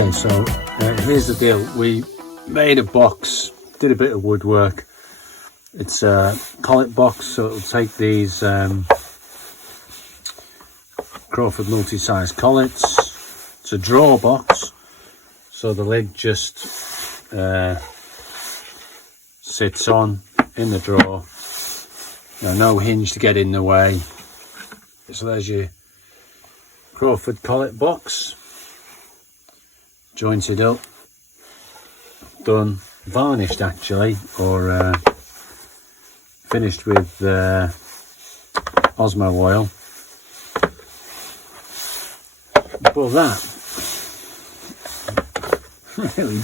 Okay, so here's the deal. We made a box, did a bit of woodwork. It's a collet box, so it'll take these Crawford multi-size collets. It's a drawer box, so the lid just sits on in the drawer. No hinge to get in the way. So there's your Crawford collet box, jointed up, done, varnished actually, or finished with Osmo oil. Above that, really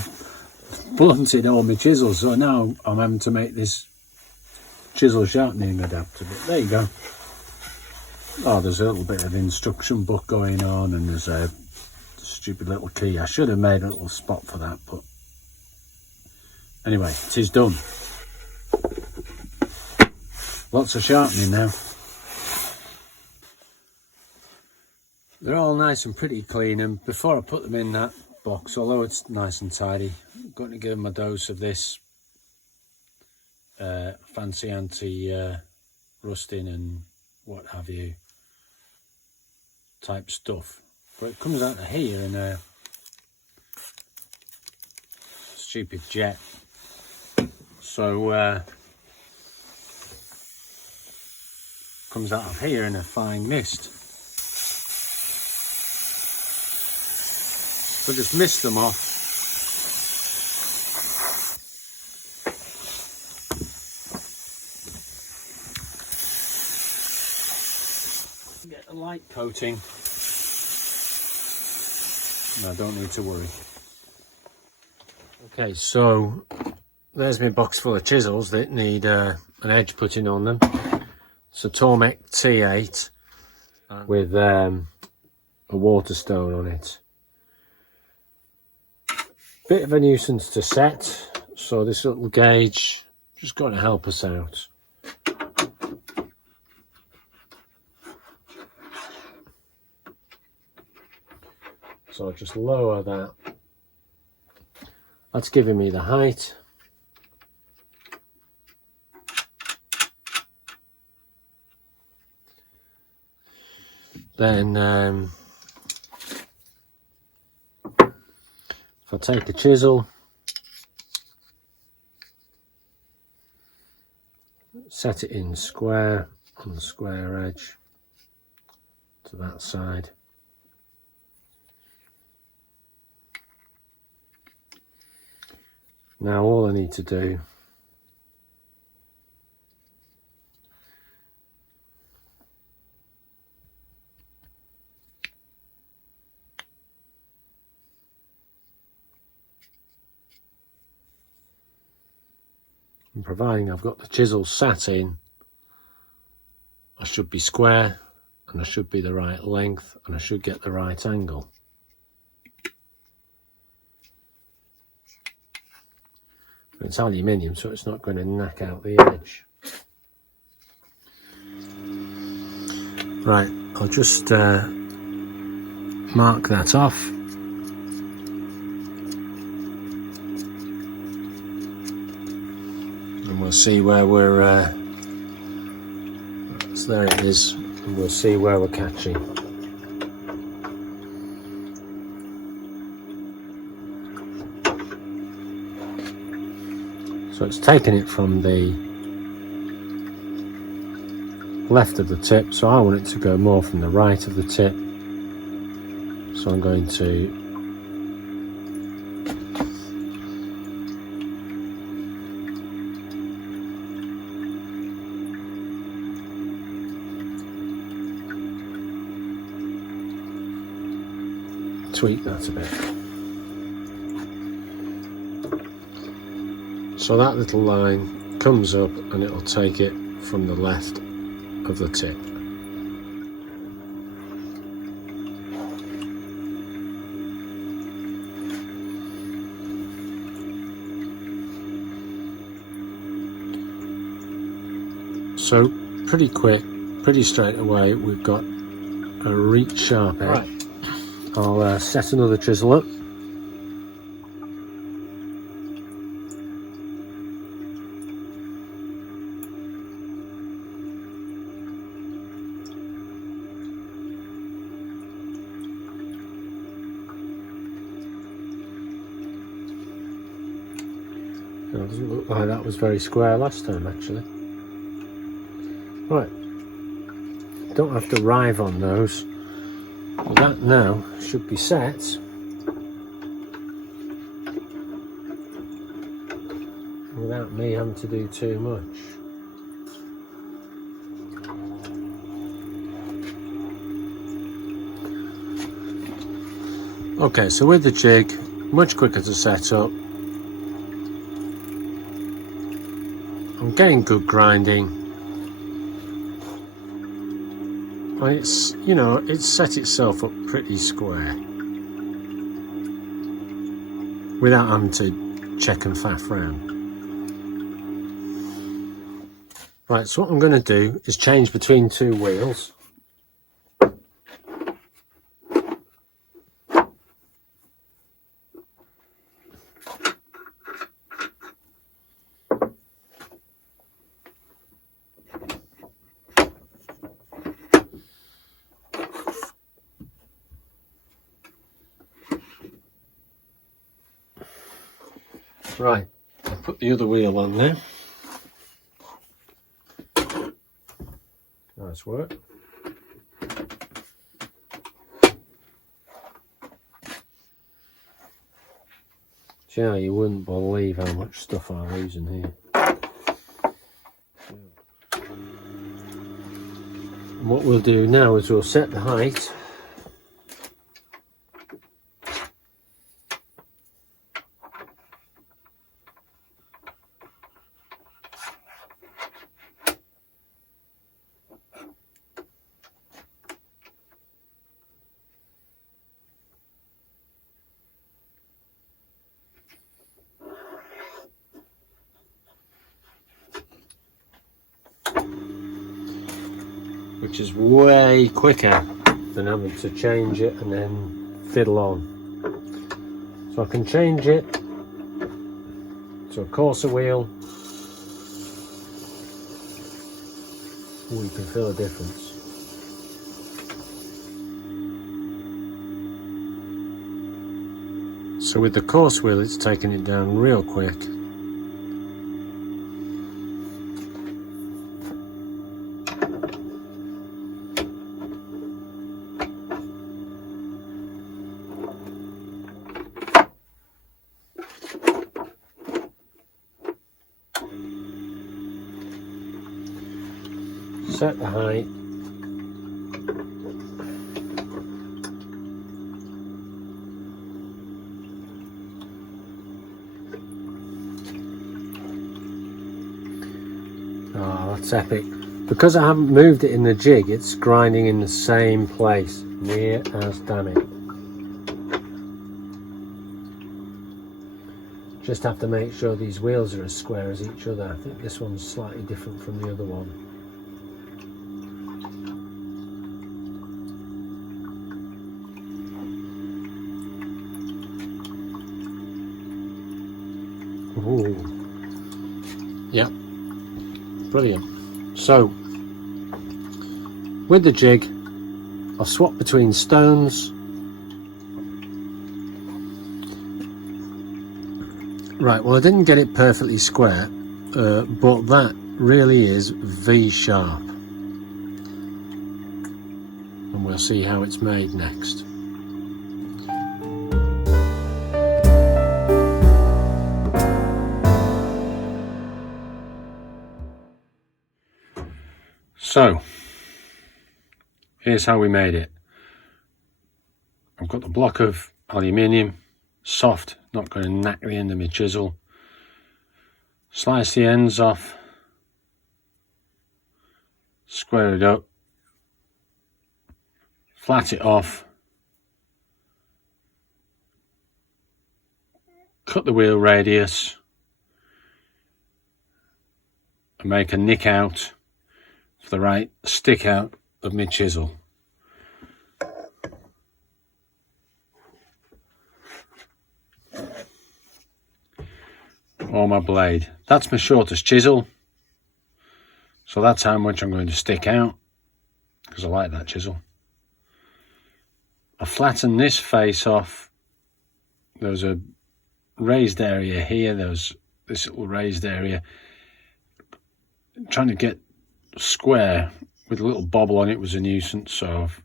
blunted all my chisels, so now I'm having to make this chisel sharpening adapter. But there you go. Oh, there's a little bit of instruction book going on, and there's a stupid little key. I should have made a little spot for that, but anyway, it is done. Lots of sharpening now. They're all nice and pretty clean, and before I put them in that box, although it's nice and tidy, I'm going to give them a dose of this fancy anti-rusting and what have you type stuff. But it comes out of here in a stupid jet, so comes out of here in a fine mist. So just mist them off. Get the light coating. No, I don't need to worry. Okay, so there's my box full of chisels that need an edge putting on them. It's a Tormek T8 with a waterstone on it. Bit of a nuisance to set, so this little gauge just going to help us out. So I'll just lower that. That's giving me the height. Then if I take a chisel, set it in square on the square edge to that side. Now all I need to do and providing I've got the chisel sat in, I should be square and I should be the right length and I should get the right angle. It's aluminium, so it's not going to knock out the edge. Right, I'll just mark that off. And we'll see where we're, so there it is, and we'll see where we're catching. So it's taken it from the left of the tip, so I want it to go more from the right of the tip. So I'm going to tweak that a bit. So that little line comes up and it'll take it from the left of the tip. So pretty quick, pretty straight away, we've got a reach sharp edge. Right. I'll set another chisel up. It doesn't look like that was very square last time, actually. Right, don't have to rive on those. But that now should be set without me having to do too much. Okay, so with the jig, much quicker to set up. I'm getting good grinding. And it's, you know, it's set itself up pretty square without having to check and faff round. Right, so what I'm going to do is change between two wheels. Right, I'll put the other wheel on there. Nice work. Do you know, you wouldn't believe how much stuff I lose in here. And what we'll do now is we'll set the height. Which is way quicker than having to change it and then fiddle on. So I can change it to a coarser wheel. Ooh, you can feel a difference. So with the coarse wheel, it's taking it down real quick. Set the height. Oh, that's epic. Because I haven't moved it in the jig, it's grinding in the same place. Near as damn it. Just have to make sure these wheels are as square as each other. I think this one's slightly different from the other one. Ooh. Yep. Brilliant. So, with the jig, I'll swap between stones. Right, well I didn't get it perfectly square, but that really is V-sharp. And we'll see how it's made next. So, here's how we made it. I've got the block of aluminium, soft, not going to knack the end of my chisel. Slice the ends off, square it up, flat it off, cut the wheel radius, and make a nick out for the right stick out of my chisel. Or my blade. That's my shortest chisel, so that's how much I'm going to stick out, because I like that chisel. I flatten this face off. There's a raised area here, there's this little raised area, trying to get square with a little bobble on it was a nuisance, so I've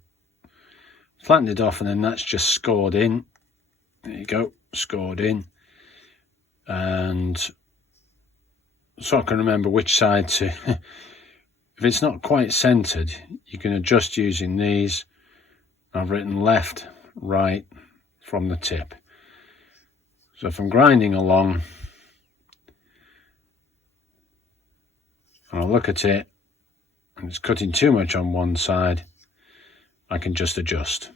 flattened it off, and then that's just scored in. There you go, scored in. And so I can remember which side to if it's not quite centered, you can adjust using these. I've written left, right from the tip. So if I'm grinding along and I look at it and it's cutting too much on one side, I can just adjust.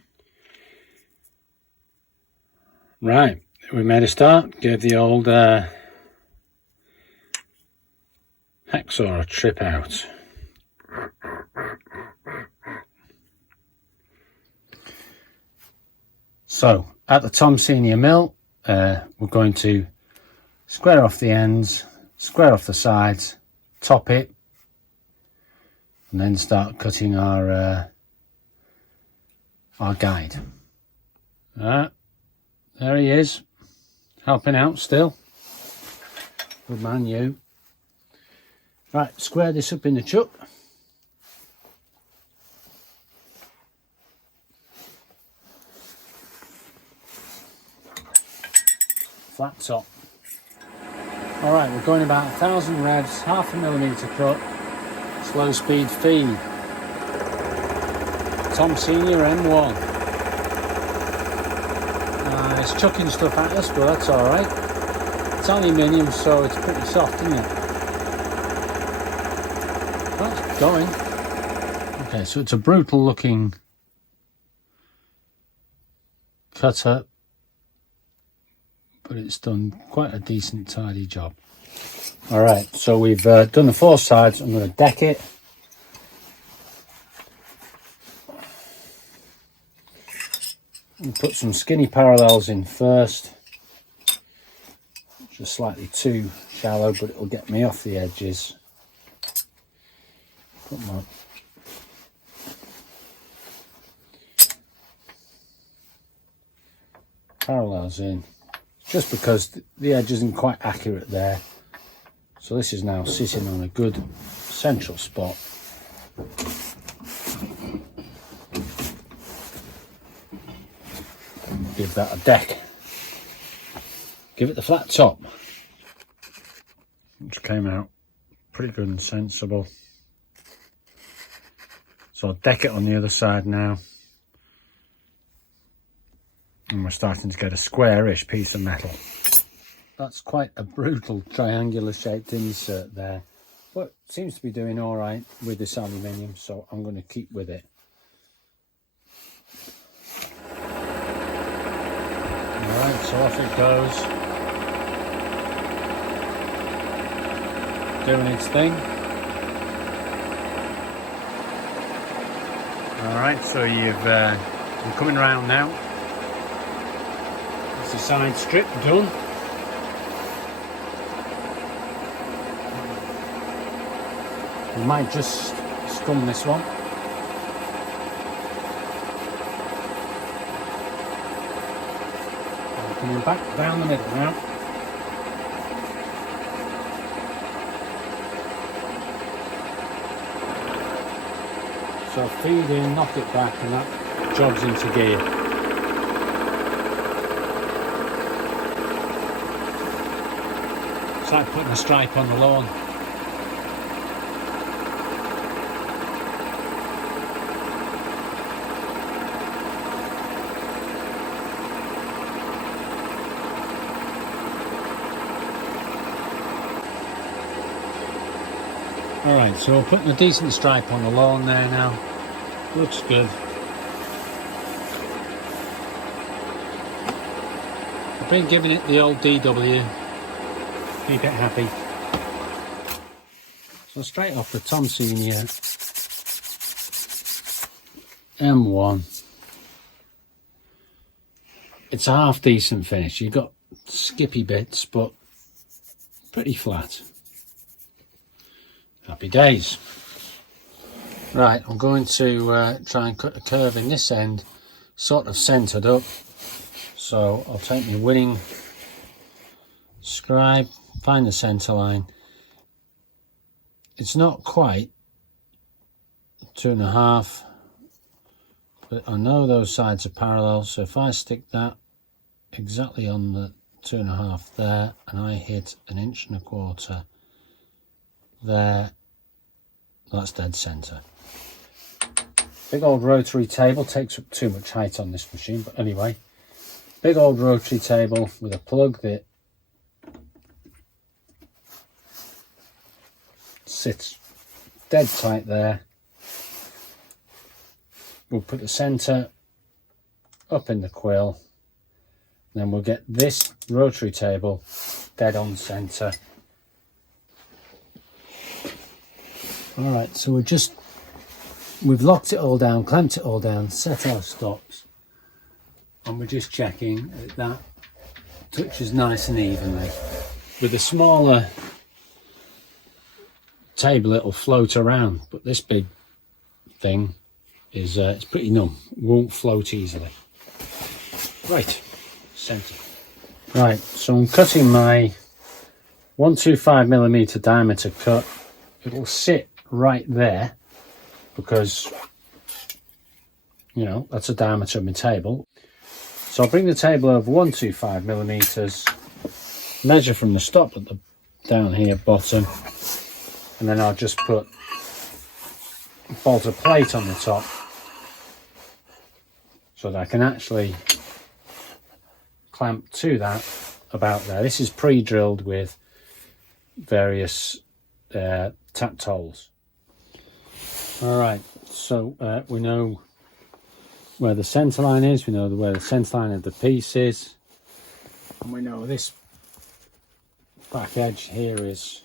Right, we made a start, gave the old hacksaw a trip out. So at the Tom Senior mill, we're going to square off the ends, square off the sides, top it, and then start cutting our guide. There he is, helping out still. Good man, you. Right, square this up in the chuck. Flat top. Alright, we're going about 1,000 revs, 0.5 millimetre cut, slow speed feed. Tom Senior M1. It's chucking stuff at us, but that's alright. It's aluminium, so it's pretty soft, isn't it? That's going. Okay, so it's a brutal looking cutter, but it's done quite a decent tidy job. All right, so we've done the 4 sides. I'm going to deck it. And put some skinny parallels in first. Just slightly too shallow, but it'll get me off the edges. Put my parallels in, just because the edge isn't quite accurate there. So this is now sitting on a good central spot. Give that a deck. Give it the flat top, which came out pretty good and sensible. So I'll deck it on the other side now. And we're starting to get a squarish piece of metal. That's quite a brutal triangular shaped insert there, but seems to be doing all right with this aluminium, so I'm going to keep with it. All right, so off it goes, doing its thing. All right, so you're coming around now. That's the side strip done. We might just scum this one. And coming back down the middle now. So feed in, knock it back, and that jogs into gear. It's like putting a stripe on the lawn. Alright, so we're putting a decent stripe on the lawn there now. Looks good. I've been giving it the old DW. Keep it happy. So straight off the Tom Senior M1. It's a half decent finish. You've got skippy bits, but pretty flat. Happy days. Right, I'm going to try and cut a curve in this end, sort of centered up. So I'll take my winning scribe, find the centre line. It's not quite 2.5, but I know those sides are parallel, so if I stick that exactly on the 2.5 there, and I hit 1.25 inches there, that's dead centre. Big old rotary table takes up too much height on this machine, but anyway, big old rotary table with a plug that sits dead tight there. We'll put the centre up in the quill, and then we'll get this rotary table dead on centre. Alright, so we've locked it all down, clamped it all down, set our stops, and we're just checking that touches nice and evenly. With a smaller table it'll float around, but this big thing is it's pretty numb, it won't float easily. Right, centre. Right, so I'm cutting my 125mm diameter cut. It'll sit right there because, you know, that's the diameter of my table. So I'll bring the table over 125mm, measure from the stop at the down here bottom, and then I'll just put a bolt of plate on the top so that I can actually clamp to that about there. This is pre-drilled with various tapped holes. Alright, so we know where the centre line is, we know where the centre line of the piece is, and we know this back edge here is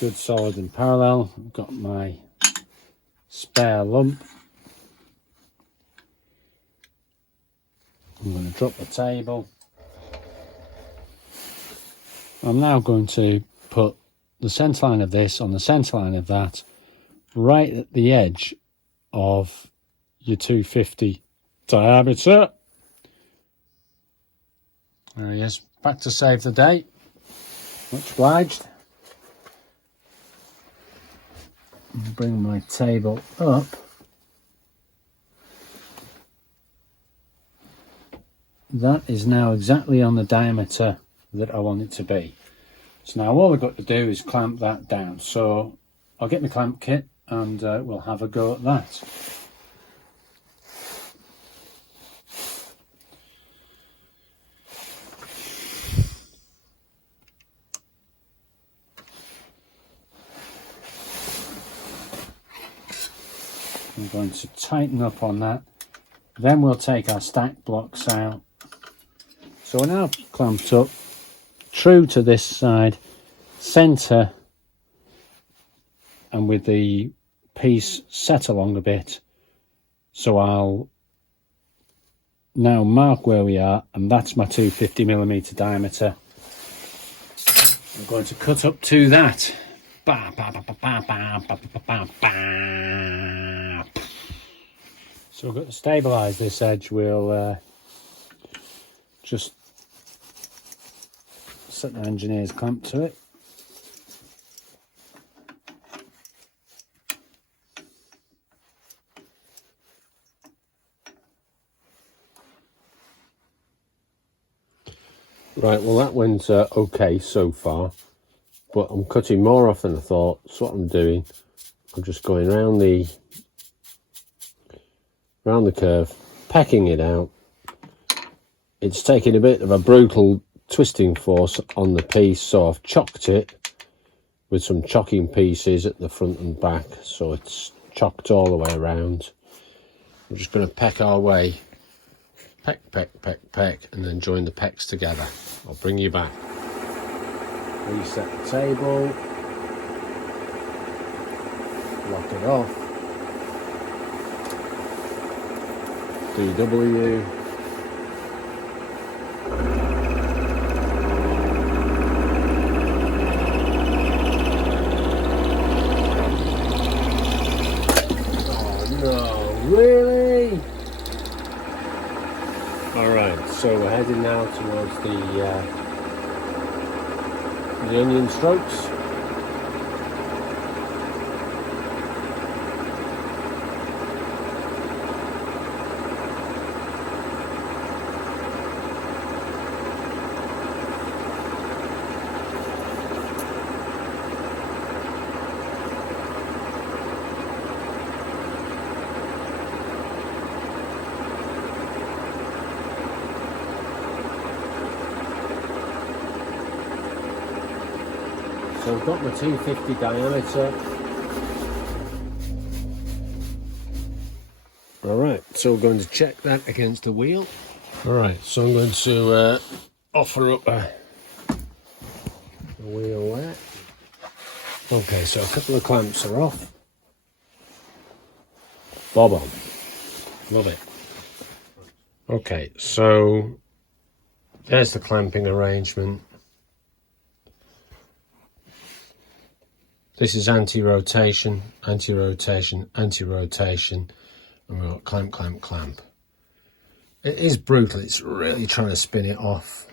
good, solid and parallel. I've got my spare lump. I'm going to drop the table. I'm now going to put the centre line of this on the centre line of that, right at the edge of your 250 diameter. There he is, back to save the day. Much obliged. Bring my table up. That is now exactly on the diameter that I want it to be. So now all I've got to do is clamp that down. So I'll get my clamp kit and we'll have a go at that. I'm going to tighten up on that. Then we'll take our stack blocks out. So we're now clamped up, true to this side, centre, and with the piece set along a bit. So I'll now mark where we are, and that's my 250mm diameter. I'm going to cut up to that. So we've got to stabilise this edge. We'll just set the engineer's clamp to it. Right, well that went okay so far, but I'm cutting more off than I thought. So what I'm doing, I'm just going around the curve, pecking it out. It's taking a bit of a brutal twisting force on the piece, so I've chocked it with some chocking pieces at the front and back, so it's chocked all the way around. I'm just going to peck our way, peck, peck, peck, peck, and then join the pecks together. I'll bring you back. Reset the table, lock it off, DW. really? Alright, so we're heading now towards the the onion strokes. So I've got my 250 diameter. Alright, so we're going to check that against the wheel. Alright, so I'm going to offer up a wheel there. Okay, so a couple of clamps are off. Bob on. Love it. Okay, so there's the clamping arrangement. This is anti-rotation, anti-rotation, anti-rotation, and we've got clamp, clamp, clamp. It is brutal, it's really trying to spin it off.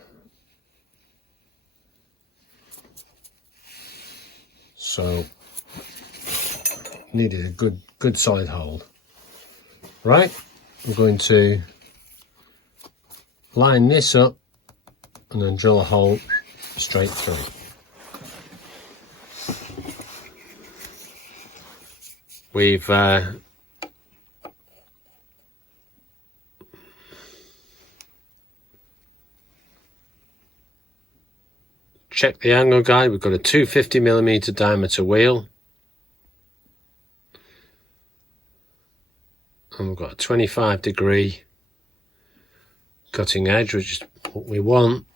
So, needed a good solid hold. Right, I'm going to line this up and then drill a hole straight through. We've checked the angle guide. We've got a 250mm diameter wheel, and we've got a 25° cutting edge, which is what we want.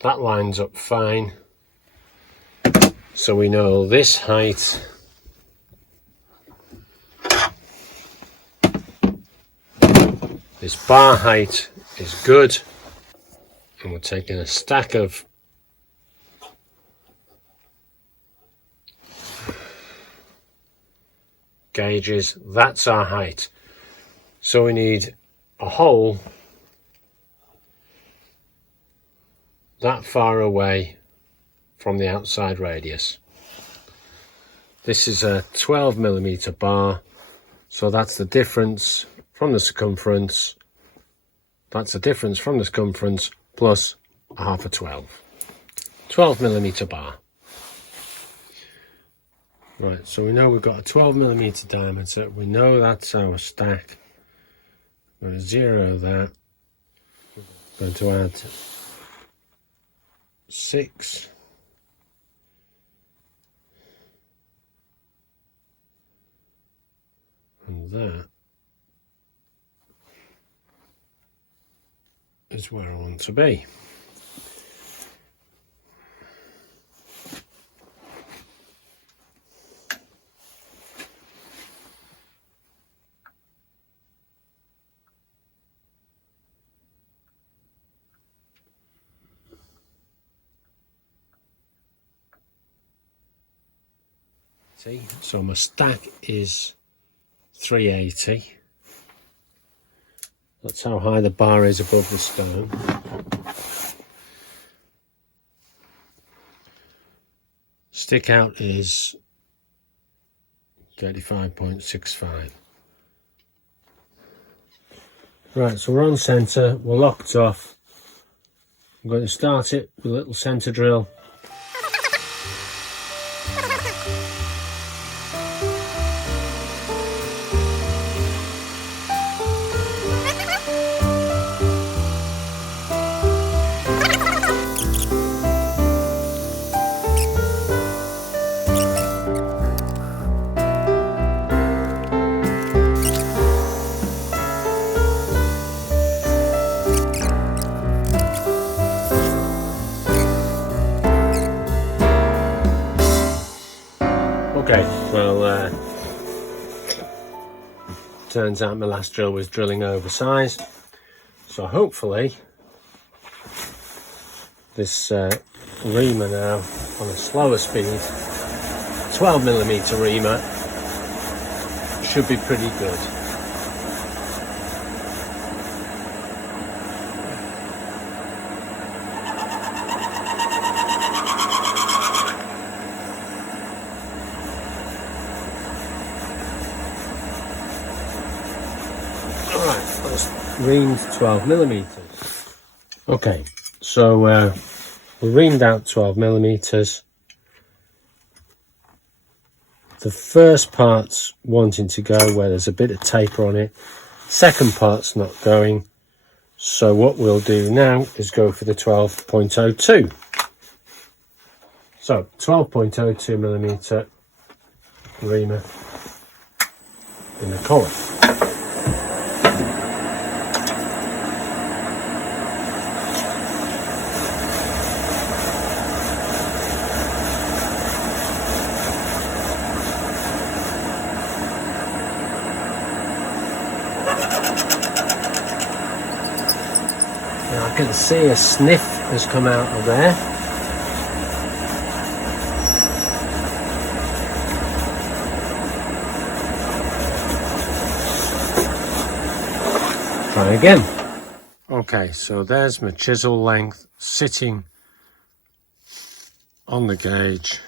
That lines up fine. So we know this height this bar height is good, and we're taking a stack of gauges. That's our height. So we need a hole that far away from the outside radius. This is a 12mm bar, so that's the difference from the circumference. That's the difference from the circumference plus a half a 12mm bar. Right, so we know we've got a 12mm diameter. We know that's our stack. I'm going to zero that. I'm going to add 6. And that is where I want to be. See, so my stack is 380. That's how high the bar is above the stone. Stick out is 35.65. Right, so we're on centre, we're locked off. I'm going to start it with a little centre drill. Okay, well, turns out my last drill was drilling oversized, so hopefully this reamer now on a slower speed, 12mm reamer, should be pretty good. reamed 12mm. Okay, so we reamed out 12mm. The first part's wanting to go where there's a bit of taper on it. Second part's not going. So what we'll do now is go for the 12.02. So 12.02mm reamer in the collar. Now I can see a sniff has come out of there. Try again. Okay, so there's my chisel length sitting on the gauge.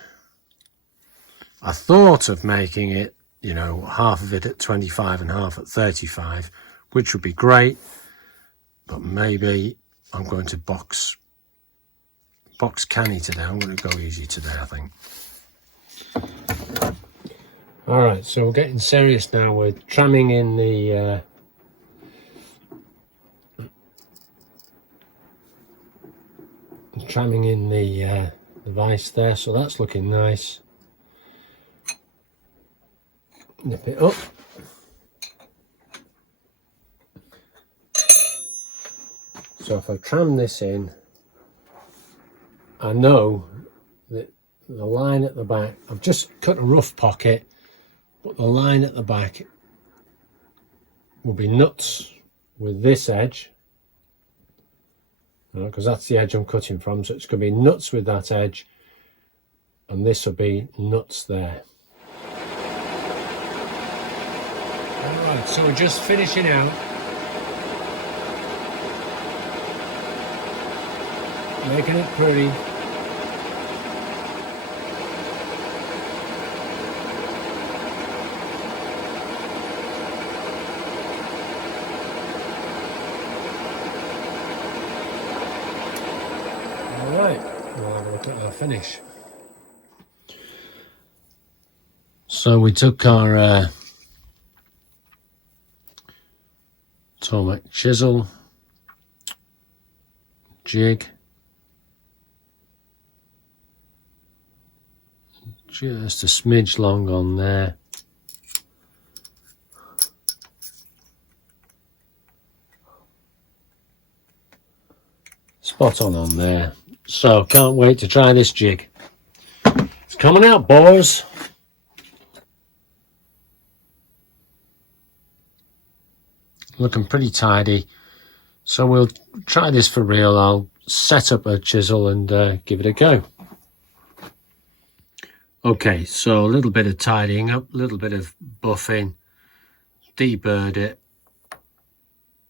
I thought of making it, you know, half of it at 25 and half at 35, which would be great, but maybe I'm going to box canny today. I'm going to go easy today, I think. All right, so we're getting serious now. We're tramming in the the vise there, so that's looking nice. Nip it up. So if I tram this in, I know that the line at the back, I've just cut a rough pocket, but the line at the back will be nuts with this edge, because that's the edge I'm cutting from, so it's going to be nuts with that edge, and this will be nuts there. Alright, so we're just finishing out. Making it pretty. Alright, we'll have a look at our finish. So we took our Tormek chisel, jig, just a smidge long on there. Spot on there. So can't wait to try this jig. It's coming out, boys. Looking pretty tidy. So we'll try this for real. I'll set up a chisel and give it a go. Okay, so a little bit of tidying up, a little bit of buffing, deburred it,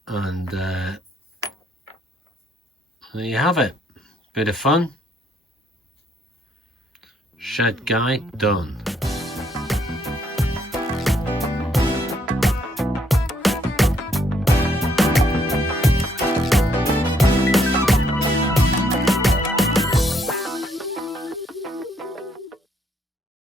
and there you have it. Bit of fun. Shed guy done.